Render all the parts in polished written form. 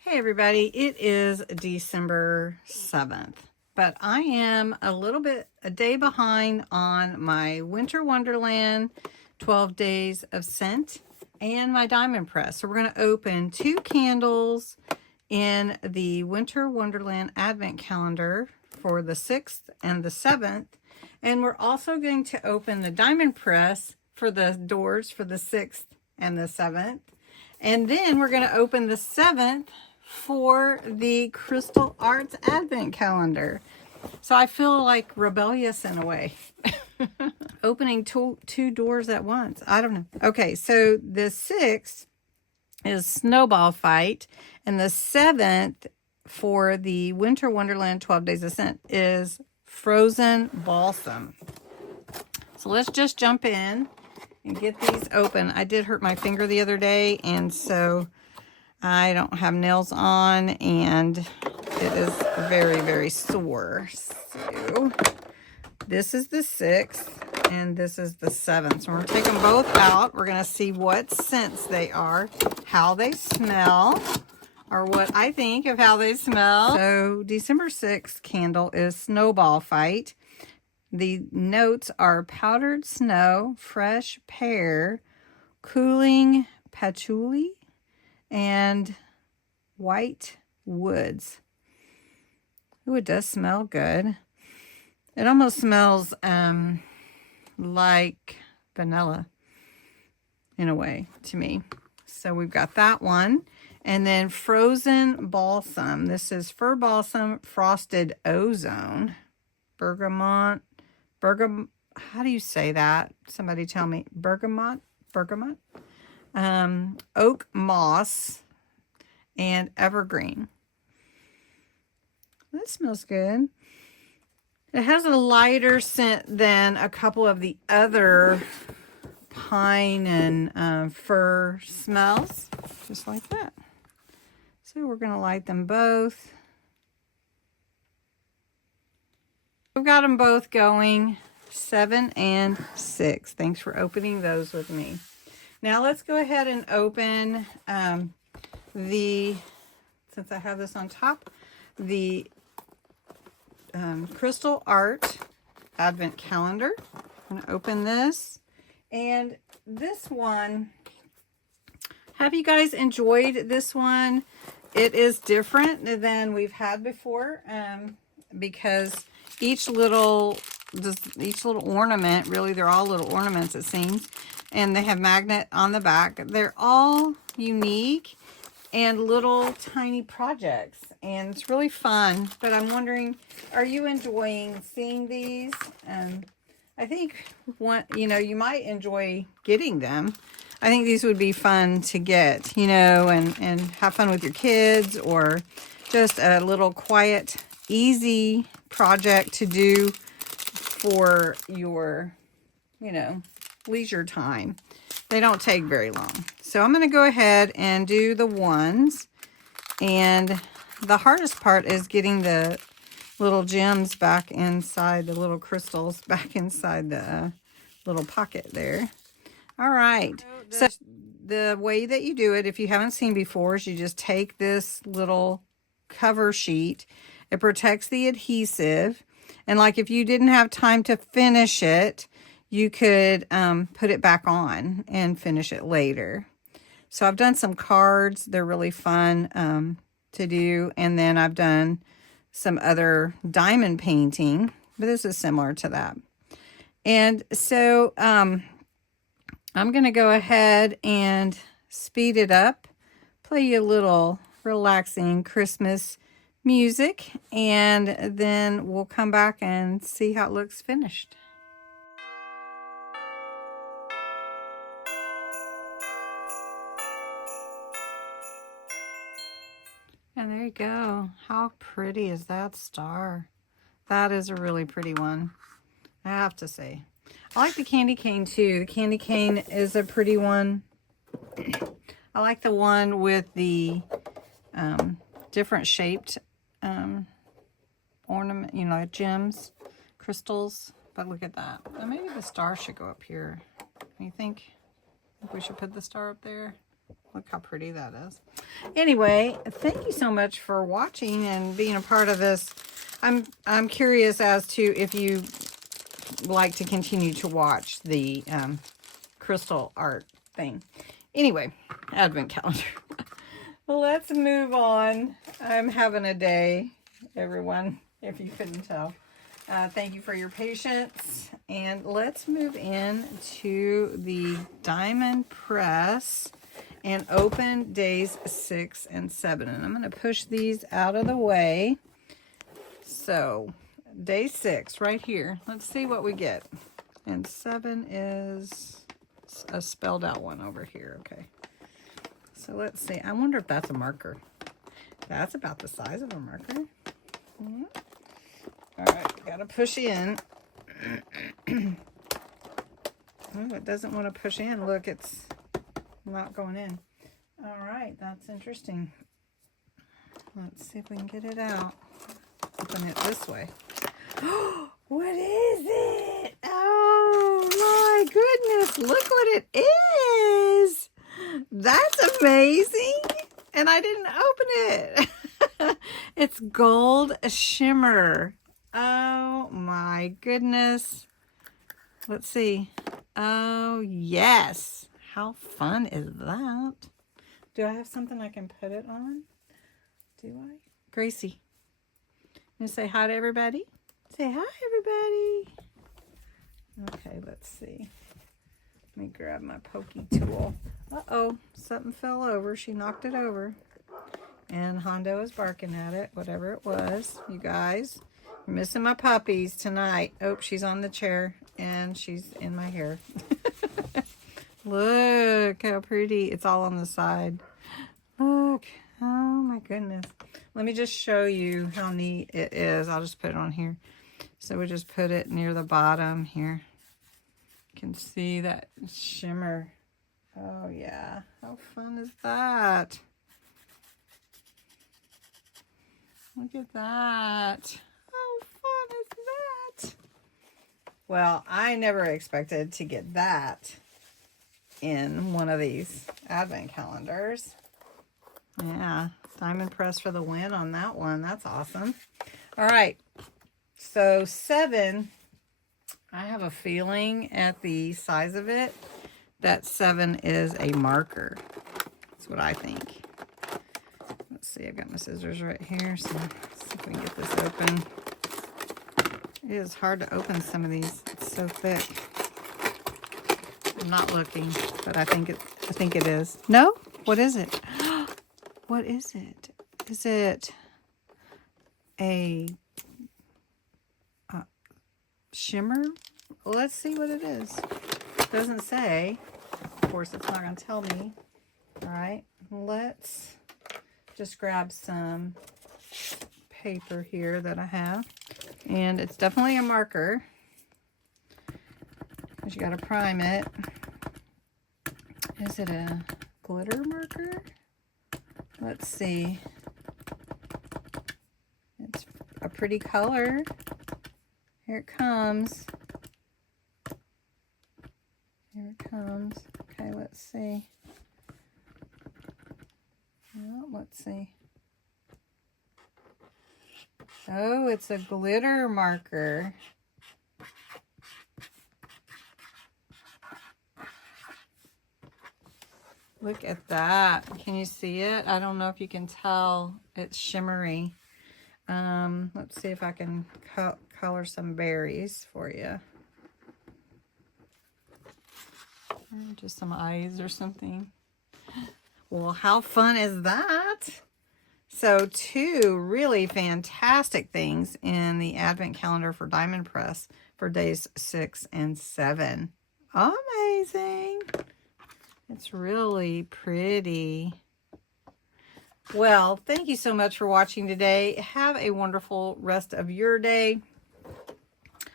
Hey everybody, it is December 7th, but I am a day behind on my Winter Wonderland 12 Days of Scent and my diamond press. So we're going to open 2 candles in the Winter Wonderland Advent Calendar for the 6th and the 7th. And we're also going to open the diamond press for the doors for the 6th and the 7th. And then we're going to open the 7th for the Crystal Arts Advent Calendar. So I feel like rebellious in a way. Opening two doors at once. I don't know. Okay, so the 6th is Snowball Fight. And the 7th for the Winter Wonderland 12 Days of Scent is Frozen Balsam. So let's just jump in and get these open. I did hurt my finger the other day, and so I don't have nails on, and it is very, very sore. So this is the 6th, and this is the 7th. So we're going to take them both out. We're going to see what scents they are, how they smell, or what I think of how they smell. So December 6th candle is Snowball Fight. The notes are powdered snow, fresh pear, cooling patchouli, and white woods. Ooh, it does smell good. It almost smells like vanilla in a way to me. So we've got that one. And then Frozen Balsam. This is Fir Balsam Frosted Ozone. Bergamot. How do you say that? Somebody tell me. Bergamot. Oak moss and evergreen. That smells good. It has a lighter scent than a couple of the other pine and fir smells, just like that. So we're going to light them both. We've got them both going, 7 and 6. Thanks for opening those with me. Now let's go ahead and open since I have this on top, the Crystal Art Advent Calendar. I'm going to open this. And this one, have you guys enjoyed this one? It is different than we've had before because each little ornament, really they're all little ornaments it seems, and they have magnet on the back. They're all unique and little tiny projects, and it's really fun. But I'm wondering, are you enjoying seeing these? I think you might enjoy getting them. I think these would be fun to get, and have fun with your kids, or just a little quiet, easy project to do for your, leisure time. They don't take very long. So I'm going to go ahead and do the ones. And the hardest part is getting the little gems back inside, the little crystals back inside the little pocket there. All right. So the way that you do it, if you haven't seen before, is you just take this little cover sheet. It protects the adhesive. And like if you didn't have time to finish it, you could put it back on and finish it later. So I've done some cards. They're really fun to do. And then I've done some other diamond painting, but this is similar to that. And so I'm going to go ahead and speed it up, play you a little relaxing Christmas music, and then we'll come back and see how it looks finished. And there you go. How pretty is that star? That is a really pretty one, I have to say. I like the candy cane too. The candy cane is a pretty one. I like the one with the different shaped ornament, like gems, crystals. But look at that. Maybe the star should go up here. What do you think? We should put the star up there. Look how pretty that is. Anyway, thank you so much for watching and being a part of this. I'm curious as to if you like to continue to watch the crystal art thing. Anyway, advent calendar. Let's move on. I'm having a day, everyone, if you couldn't tell. Thank you for your patience. And let's move into the diamond press and open days 6 and 7. And I'm going to push these out of the way. So day 6 right here. Let's see what we get. And 7 is a spelled out one over here. Okay. So let's see. I wonder if that's a marker. That's about the size of a marker. Mm-hmm. All right. Got to push in. Oh, it doesn't want to push in. Look, it's not going in. All right. That's interesting. Let's see if we can get it out. Open it this way. What is it? Oh my goodness. Look what it is. That's amazing. And I didn't open it. It's gold shimmer. Oh my goodness. Let's see. Oh yes. How fun is that? Do I have something I can put it on? Do I? Gracie. You say hi to everybody? Say hi, everybody. Okay, let's see. Let me grab my pokey tool. Uh-oh, something fell over. She knocked it over. And Hondo is barking at it, whatever it was. You guys, you're missing my puppies tonight. Oh, she's on the chair, and she's in my hair. Look how pretty. It's all on the side. Look. Oh, my goodness. Let me just show you how neat it is. I'll just put it on here. So we just put it near the bottom here. You can see that shimmer. Oh, yeah. How fun is that? Look at that. How fun is that? Well, I never expected to get that in one of these advent calendars. Yeah, diamond press for the win on that one. That's awesome. All right, so 7, I have a feeling at the size of it that 7 is a marker. That's what I think. Let's see, I've got my scissors right here, so let's see if we can get this open. It is hard to open some of these. It's so thick. I'm not looking, but I think it is. No? What is it? What is it? Is it a shimmer? Well, let's see what it is. It doesn't say. Of course, it's not going to tell me. All right. Let's just grab some paper here that I have. And it's definitely a marker. Because you got to prime it. Is it a glitter marker? Let's see. It's a pretty color. Here it comes. Here it comes. Okay, let's see. Well, let's see. Oh, it's a glitter marker. Look at that. Can you see it? I don't know if you can tell. It's shimmery. Let's see if I can color some berries for you. Or just some eyes or something. Well, how fun is that? So 2 really fantastic things in the advent calendar for Diamond Press for days 6 and 7. Amazing. It's really pretty. Well, thank you so much for watching today. Have a wonderful rest of your day.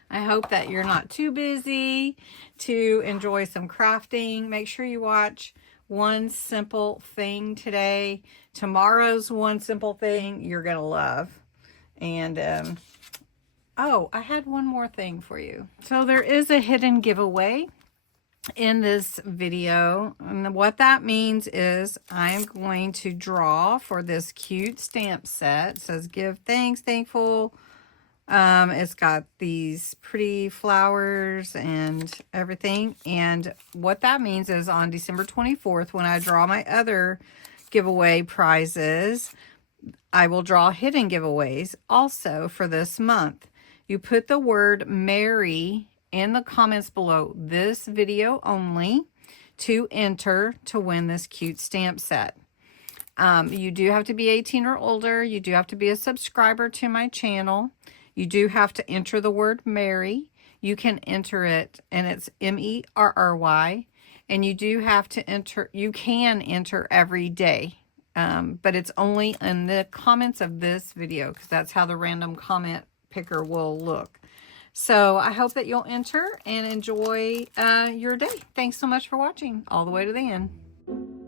I hope that you're not too busy to enjoy some crafting. Make sure you watch One Simple Thing today. Tomorrow's One Simple Thing you're going to love. And, oh, I had one more thing for you. So there is a hidden giveaway in this video. And what that means is I'm going to draw for this cute stamp set. It says give thanks, thankful. It's got these pretty flowers and everything. And what that means is on December 24th, when I draw my other giveaway prizes, I will draw hidden giveaways also for this month. You put the word Mary in the comments below this video only to enter to win this cute stamp set. You do have to be 18 or older. You do have to be a subscriber to my channel. You do have to enter the word Mary. You can enter it, and it's M-E-R-R-Y. And you do have to enter, you can enter every day. But it's only in the comments of this video, because that's how the random comment picker will look. So I hope that you'll enter and enjoy your day. Thanks so much for watching all the way to the end.